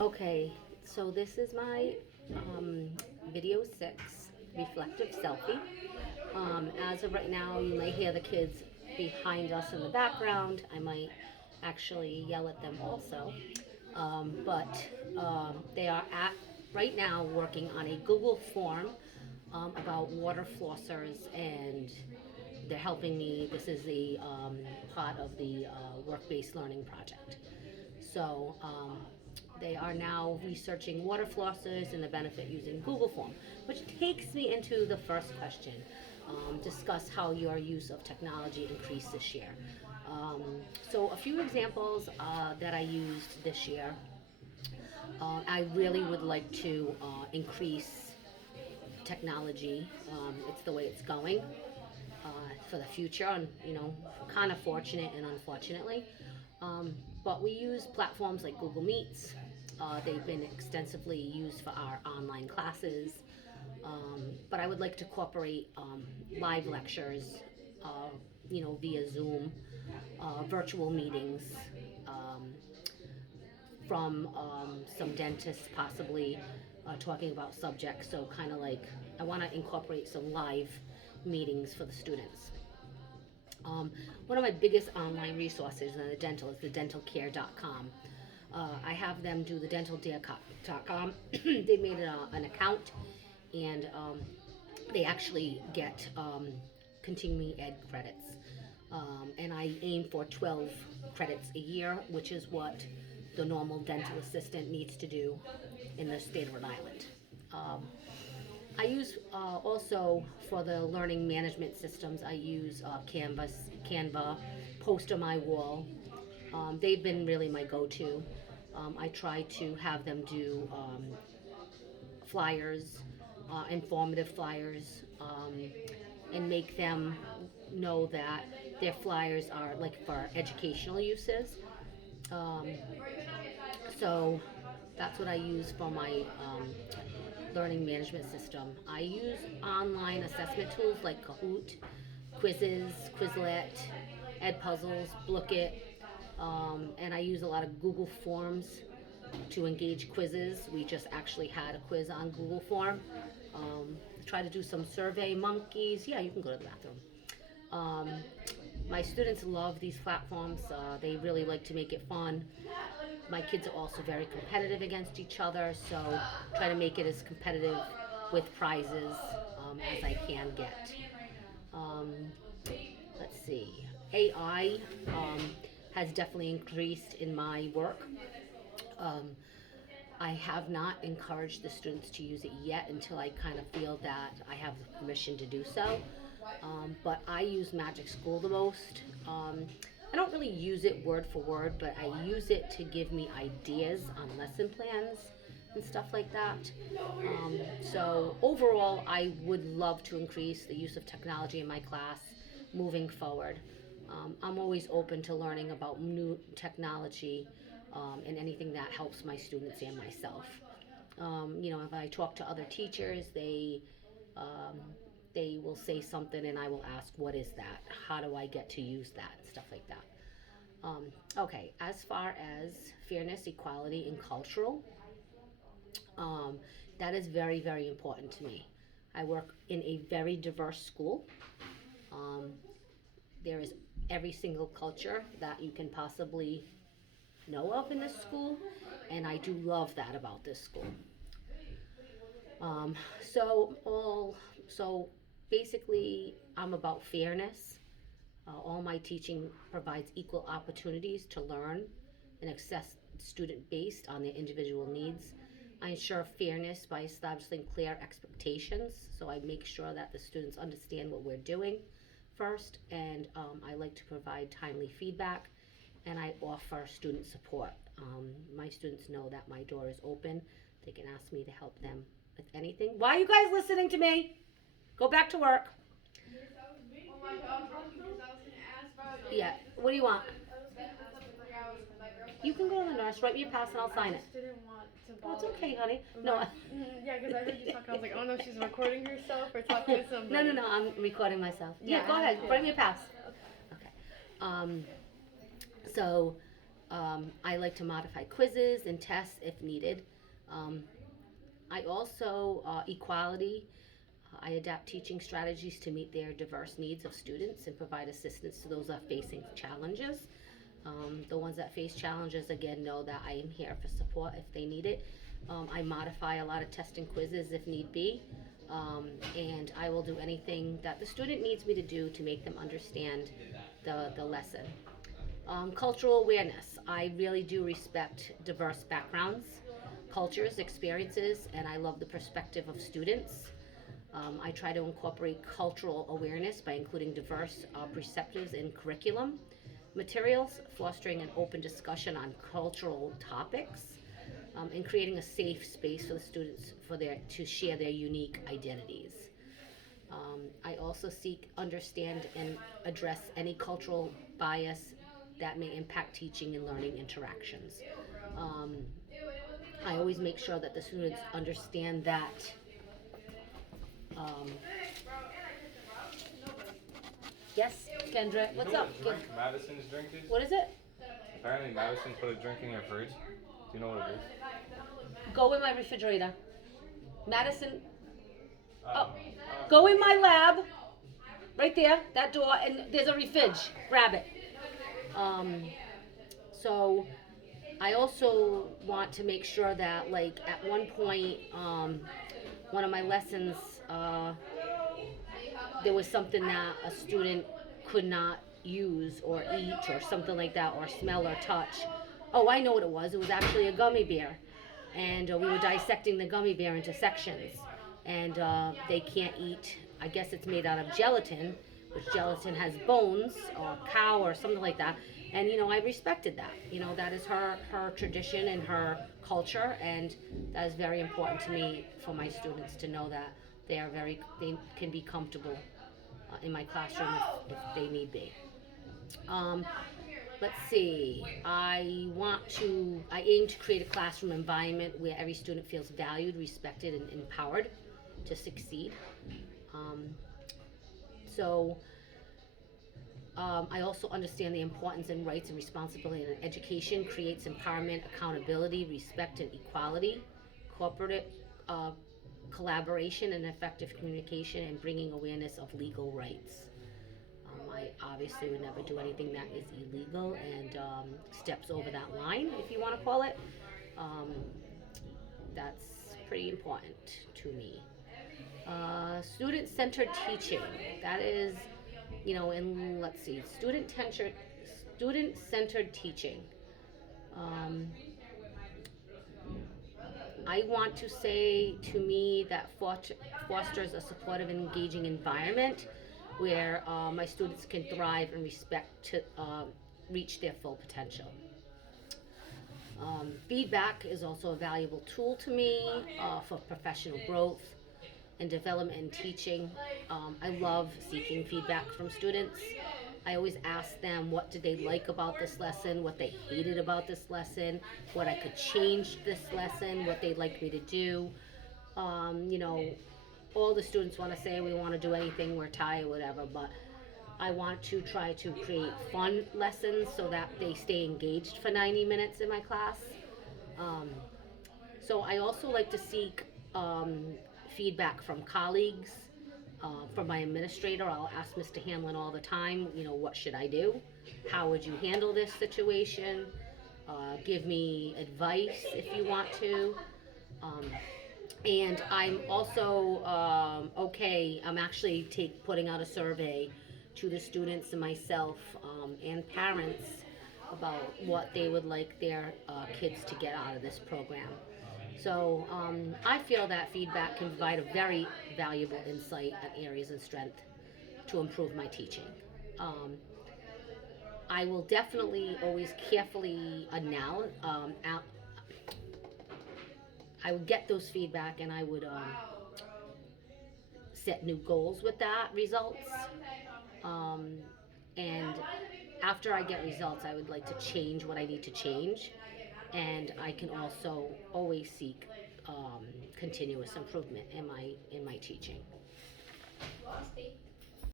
Okay, so this is my um, video 6 reflective selfie. As of right now, you may hear the kids behind us in the background. I might actually yell at them also. But they are at right now working on a Google form about water flossers, and they're helping me. This is the part of the work-based learning project. So they are now researching water flossers and the benefit using Google Form, which takes me into the first question. Discuss how your use of technology increased this year. Um, so a few examples that I used this year. I really would like to increase technology. It's the way it's going for the future, and kind of fortunate and unfortunately. Um, but we use platforms like Google Meets. They've been extensively used for our online classes. But I would like to incorporate live lectures, uh, via Zoom, virtual meetings, um, from some dentists possibly talking about subjects. So kind of like I want to incorporate some live meetings for the students. Um, One of my biggest online resources in the dental is the dentalcare.com. I have them do the dentalcare.com. They made an account, and they actually get continuing ed credits. And I aim for 12 credits a year, which is what the normal dental assistant needs to do in the state of Rhode Island. Um, I use also for the learning management systems. I use Canva, Poster My Wall. They've been really my go-to. I try to have them do flyers, informative flyers, and make them know that their flyers are like for educational uses. Um, so that's what I use for my learning management system. I use online assessment tools like Kahoot, Quizzes, Quizlet, Edpuzzles, Blookit, and I use a lot of Google Forms to engage quizzes. We just actually had a quiz on Google Form. Um, Try to do some survey monkeys. Yeah, you can go to the bathroom. Um, my students love these platforms. They really like to make it fun. My kids are also very competitive against each other, so try to make it as competitive with prizes as I can get. Um, let's see. AI has definitely increased in my work. Um, I have not encouraged the students to use it yet until I kind of feel that I have the permission to do so. But I use Magic School the most. I don't really use it word for word, but I use it to give me ideas on lesson plans and stuff like that. So overall, I would love to increase the use of technology in my class moving forward. I'm always open to learning about new technology and anything that helps my students and myself. If I talk to other teachers, um, they will say something, and I will ask, "What is that? How do I get to use that?" and stuff like that. Okay, as far as fairness, equality, and cultural, um, that is very, very important to me. I work in a very diverse school. Um, there is every single culture that you can possibly know of in this school, and I do love that about this school. Um, so all so basically, I'm about fairness. All my teaching provides equal opportunities to learn and access student based on their individual needs. I ensure fairness by establishing clear expectations, so I make sure that the students understand what we're doing first, and I like to provide timely feedback, and I offer student support. My students know that my door is open. They can ask me to help them with anything. Why are you guys listening to me? Go back to work. Yeah. What do you want? You can go to the nurse. Write me a pass and I'll sign it. Didn't want to Oh, it's bother okay, you. honey. I'm No. like, yeah, because I heard you talking. I was like, I don't know if she's recording herself or talking to somebody. No, no, no. I'm recording myself. Yeah, Yeah, go ahead. yeah. Write me a pass. Okay. Um, so I like to modify quizzes and tests if needed. Um, I also, equality, I adapt teaching strategies to meet their diverse needs of students and provide assistance to those that are facing challenges. The ones that face challenges, again, know that I am here for support if they need it. I modify a lot of testing quizzes if need be, and I will do anything that the student needs me to do to make them understand the lesson. Cultural awareness. I really do respect diverse backgrounds, cultures, experiences, and I love the perspective of students. I try to incorporate cultural awareness by including diverse perspectives in curriculum materials, fostering an open discussion on cultural topics, and creating a safe space for the students to share their unique identities. I also seek, understand, and address any cultural bias that may impact teaching and learning interactions. Um, I always make sure that the students understand that. Um, yes, Kendra, You what's know up? what drink Madison's drink is? What is it? Apparently Madison put a drink in her fridge. Do you know what it is? Go in my refrigerator. Madison, oh, Uh, go in my lab, right there, that door, and there's a refridge. Grab it. Um, so I also want to make sure that, like, at one point, one of my lessons, uh, there was something that a student could not use or eat or something like that, or smell or touch. Oh, I know what it was. It was actually a gummy bear. And we were dissecting the gummy bear into sections. And they can't eat, I guess it's made out of gelatin, which gelatin has bones, or cow or something like that. And I respected that. That is her tradition and her culture, and that is very important to me for my students to know that they can be comfortable in my classroom if they need be. Um, let's see. I aim to create a classroom environment where every student feels valued, respected, and empowered to succeed. Um, so I also understand the importance and rights and responsibility in education creates empowerment, accountability, respect, and equality, corporate uh, collaboration, and effective communication, and bringing awareness of legal rights. I obviously would never do anything that is illegal and steps over that line, if you want to call it. Um, that's pretty important to me. Student-centered teaching. That is, and let's see, student-centered teaching. Um, I want to say, to me, that fosters a supportive and engaging environment where my students can thrive and respect to reach their full potential. Feedback is also a valuable tool to me for professional growth and development in teaching. I love seeking feedback from students. I always ask them what did they like about this lesson, what they hated about this lesson, what I could change this lesson, what they'd like me to do. Um, you know, all the students want to say we want to do anything, we're tired, whatever, but I want to try to create fun lessons so that they stay engaged for 90 minutes in my class. Um, so I also like to seek um, feedback from colleagues, from my administrator. I'll ask Mr. Hamlin all the time, what should I do? How would you handle this situation? Give me advice if you want to. Um, and I'm also okay. I'm actually putting out a survey to the students and myself and parents about what they would like their kids to get out of this program. So I feel that feedback can provide a very valuable insight on areas of strength to improve my teaching. Um, I will definitely always carefully I would get those feedback, and I would set new goals with that results. Um, and after I get results, I would like to change what I need to change. And I can also always seek continuous improvement in my teaching.